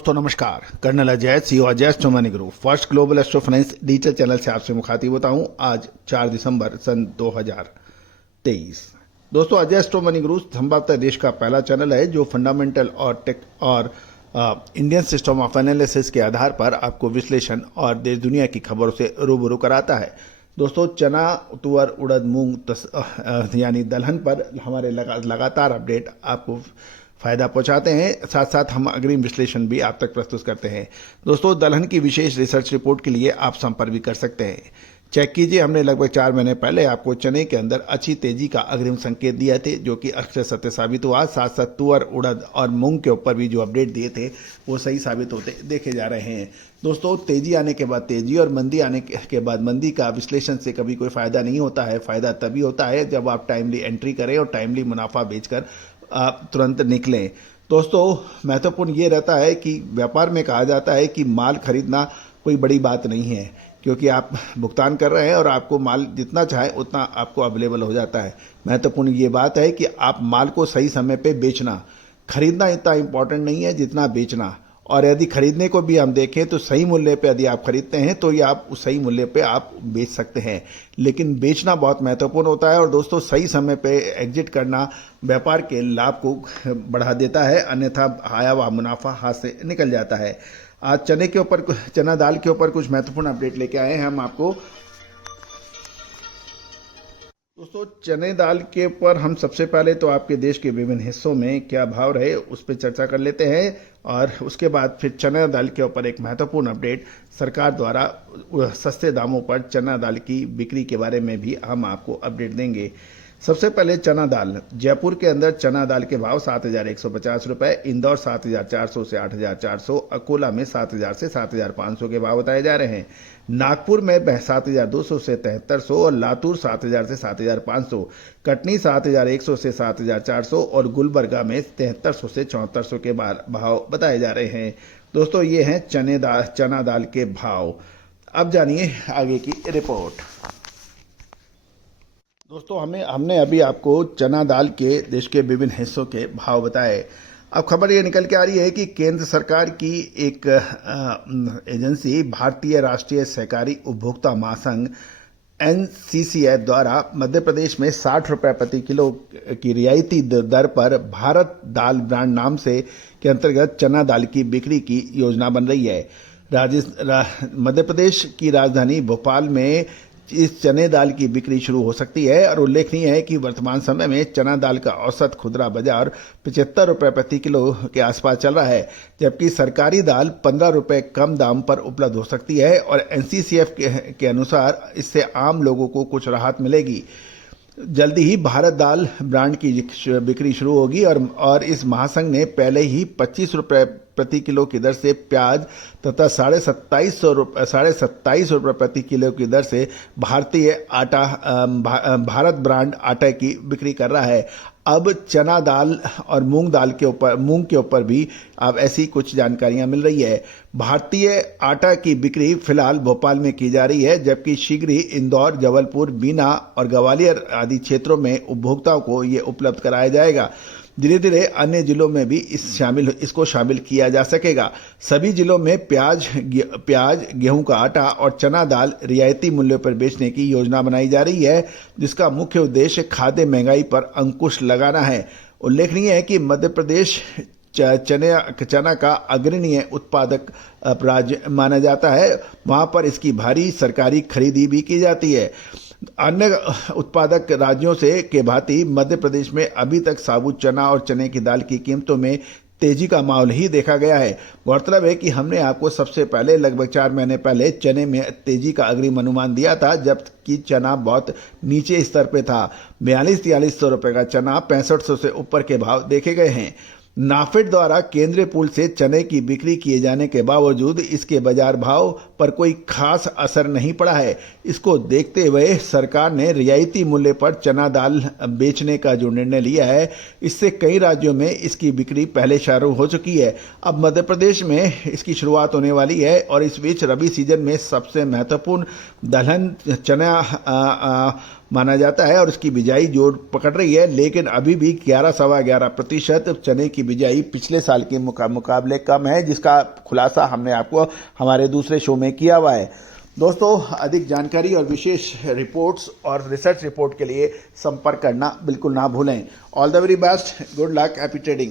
दोस्तों नमस्कार। Colonel Ajay, CEO Ajay astro money group first global astro finance digital channel से आपसे मुखातिब होता हूं। आज 4 दिसंबर सन 2023। दोस्तों, अजय एस्ट्रो मनी ग्रुप संभवतः देश का पहला चैनल है जो फंडामेंटल और टेक और इंडियन सिस्टम ऑफ एनालिसिस के आधार पर आपको विश्लेषण और देश दुनिया की खबरों से रूबरू कराता है। दोस्तों, चना, तुअर, उड़द, मूंग यानी दलहन पर हमारे लगातार अपडेट आपको फायदा पहुंचाते हैं। साथ साथ हम अग्रिम विश्लेषण भी आप तक प्रस्तुत करते हैं। दोस्तों, दलहन की विशेष रिसर्च रिपोर्ट के लिए आप संपर्क भी कर सकते हैं। चेक कीजिए, हमने लगभग 4 महीने पहले आपको चने के अंदर अच्छी तेजी का अग्रिम संकेत दिए थे, जो कि अक्षर सत्य साबित हुआ। साथ साथ तुअर, उड़द और मूंग के ऊपर भी जो अपडेट दिए थे वो सही साबित होते देखे जा रहे हैं। दोस्तों, तेजी आने के बाद तेजी और मंदी आने के बाद मंदी का विश्लेषण से कभी कोई फायदा नहीं होता है। फायदा तभी होता है जब आप टाइमली एंट्री करें और टाइमली मुनाफा बेचकर आप तुरंत निकलें। दोस्तों, महत्वपूर्ण ये रहता है कि व्यापार में कहा जाता है कि माल खरीदना कोई बड़ी बात नहीं है, क्योंकि आप भुगतान कर रहे हैं और आपको माल जितना चाहे उतना आपको अवेलेबल हो जाता है। महत्वपूर्ण ये बात है कि आप माल को सही समय पे बेचना, खरीदना इतना इंपॉर्टेंट नहीं है जितना बेचना। और यदि खरीदने को भी हम देखें तो सही मूल्य पे यदि आप खरीदते हैं तो ये आप उस सही मूल्य पे आप बेच सकते हैं, लेकिन बेचना बहुत महत्वपूर्ण होता है। और दोस्तों, सही समय पे एग्जिट करना व्यापार के लाभ को बढ़ा देता है, अन्यथा आया हुआ मुनाफा हाथ से निकल जाता है। आज चना दाल के ऊपर कुछ महत्वपूर्ण अपडेट लेके आए हैं हम आपको। दोस्तों, चने दाल के ऊपर हम सबसे पहले तो आपके देश के विभिन्न हिस्सों में क्या भाव रहे उस पर चर्चा कर लेते हैं, और उसके बाद फिर चना दाल के ऊपर एक महत्वपूर्ण अपडेट सरकार द्वारा सस्ते दामों पर चना दाल की बिक्री के बारे में भी हम आपको अपडेट देंगे। सबसे पहले चना दाल। जयपुर के अंदर चना दाल के भाव 7,150 रुपए, इंदौर 7,400 से 8,400, अकोला में 7,000 से 7,500 के भाव बताए जा रहे हैं। नागपुर में 7,200 से 7,300 और लातूर 7,000 से 7,500, कटनी 7,100 से 7,400 और गुलबर्गा में 7,300 से 7,400 के भाव बताए जा रहे हैं। दोस्तों, ये हैं चना दाल के भाव। अब जानिए आगे की रिपोर्ट। दोस्तों, हमने अभी आपको चना दाल के देश के विभिन्न हिस्सों के भाव बताए। अब खबर ये निकल के आ रही है कि केंद्र सरकार की एक एजेंसी भारतीय राष्ट्रीय सहकारी उपभोक्ता महासंघ NCCI द्वारा मध्य प्रदेश में 60 रुपये प्रति किलो की रियायती दर पर भारत दाल ब्रांड नाम से के अंतर्गत चना दाल की बिक्री की योजना बन रही है। मध्य प्रदेश की राजधानी भोपाल में इस चने दाल की बिक्री शुरू हो सकती है। और उल्लेखनीय है कि वर्तमान समय में चना दाल का औसत खुदरा बाजार 75 रुपये प्रति किलो के आसपास चल रहा है, जबकि सरकारी दाल 15 रुपये कम दाम पर उपलब्ध हो सकती है। और NCCF के अनुसार इससे आम लोगों को कुछ राहत मिलेगी। जल्दी ही भारत दाल ब्रांड की बिक्री शुरू होगी और इस महासंघ ने पहले ही 25 रुपये प्रति किलो की दर से प्याज तथा 27,500 रुपये प्रति किलो की दर से भारत ब्रांड आटा की बिक्री कर रहा है। अब चना दाल और मूंग के ऊपर भी अब ऐसी कुछ जानकारियां मिल रही है। भारतीय आटा की बिक्री फिलहाल भोपाल में की जा रही है, जबकि शीघ्र ही इंदौर, जबलपुर, बीना और ग्वालियर आदि क्षेत्रों में उपभोक्ताओं को ये उपलब्ध कराया जाएगा। धीरे धीरे अन्य जिलों में भी इसको शामिल किया जा सकेगा। सभी जिलों में प्याज, गेहूं का आटा और चना दाल रियायती मूल्यों पर बेचने की योजना बनाई जा रही है, जिसका मुख्य उद्देश्य खाद्य महंगाई पर अंकुश लगाना है। उल्लेखनीय है कि मध्य प्रदेश चना का अग्रणीय उत्पादक राज्य माना जाता है। वहां पर इसकी भारी सरकारी खरीदी भी की जाती है। अन्य उत्पादक राज्यों से के भांति मध्य प्रदेश में अभी तक साबुत चना और चने की दाल की कीमतों में तेजी का माहौल ही देखा गया है। गौरतलब है कि हमने आपको सबसे पहले लगभग 4 महीने पहले चने में तेजी का अग्रिम अनुमान दिया था, जबकि चना बहुत नीचे स्तर पे था। 42-4300 रुपये का चना 6500 से ऊपर के भाव देखे गए हैं। नाफेड द्वारा केंद्रीय पूल से चने की बिक्री किए जाने के बावजूद इसके बाजार भाव पर कोई खास असर नहीं पड़ा है। इसको देखते हुए सरकार ने रियायती मूल्य पर चना दाल बेचने का जो निर्णय लिया है, इससे कई राज्यों में इसकी बिक्री पहले शुरू हो चुकी है। अब मध्य प्रदेश में इसकी शुरुआत होने वाली है। और इस बीच रबी सीजन में सबसे महत्वपूर्ण दलहन चना माना जाता है और इसकी बिजाई जोर पकड़ रही है, लेकिन अभी भी 11-11.25% चने की बिजाई पिछले साल के मुकाबले कम है, जिसका खुलासा हमने आपको हमारे दूसरे शो में किया हुआ है। दोस्तों, अधिक जानकारी और विशेष रिपोर्ट्स और रिसर्च रिपोर्ट के लिए संपर्क करना बिल्कुल ना भूलें। All the very best, good luck, happy trading.